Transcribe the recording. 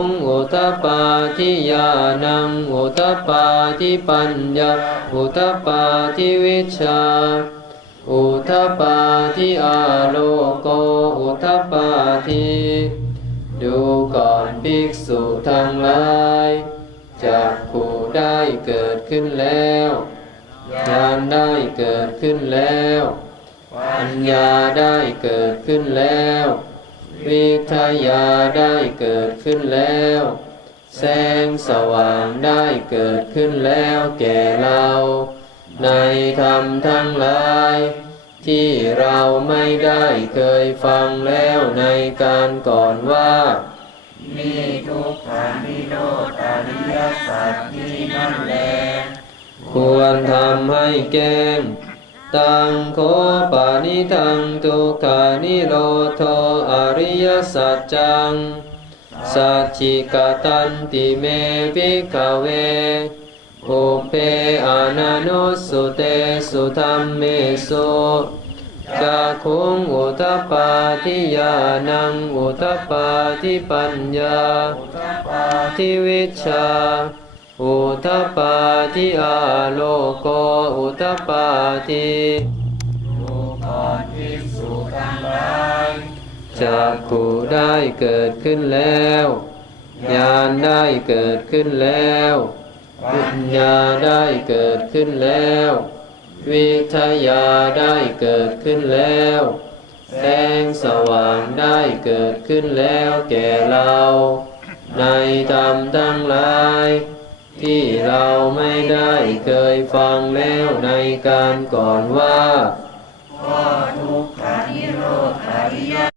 อุตตปาทิยานังอุตปาทิปัญญาอุตปาทิวิชชา อุทปาทิอาโลโกอุทปาทิดูก่อนภิกษุทั้งหลายจากผู้ได้เกิดขึ้นแล้วญาณได้เกิดขึ้นแล้ว ปัญญาได้เกิดขึ้นแล้ว วิทยาได้เกิดขึ้นแล้ว แสงสว่างได้เกิดขึ้นแล้วแก่เรา ในธรรมทั้งหลาย ที่เราไม่ได้เคยฟังแล้วในการก่อนว่ามีทุกขานิโรธอริยสัจที่นั่นแลควรทำให้แก้ง ตังโคปานิทังทุกขานิโรโทอริยสัจจัง สัจจิกตันติเมภิกขเวอุเพอานานุสุเตสุธรรมเมสุจะคุงอุตปาทิยานังอุตปาทิปัญญาอุทปาทิวิชชา อุทธปาทิอาโลโกอุทธปาทิดูก่อนภิกษุทั้งหลายจากกูได้เกิดขึ้นแล้วญาณได้เกิดขึ้นแล้วปัญญาได้เกิดขึ้นแล้ว วิทยาได้เกิดขึ้นแล้ว แสงสว่างได้เกิดขึ้นแล้วแก่เรา ในธรรมทั้งหลาย ที่เราไม่ได้เคยฟังแล้วในการก่อนว่า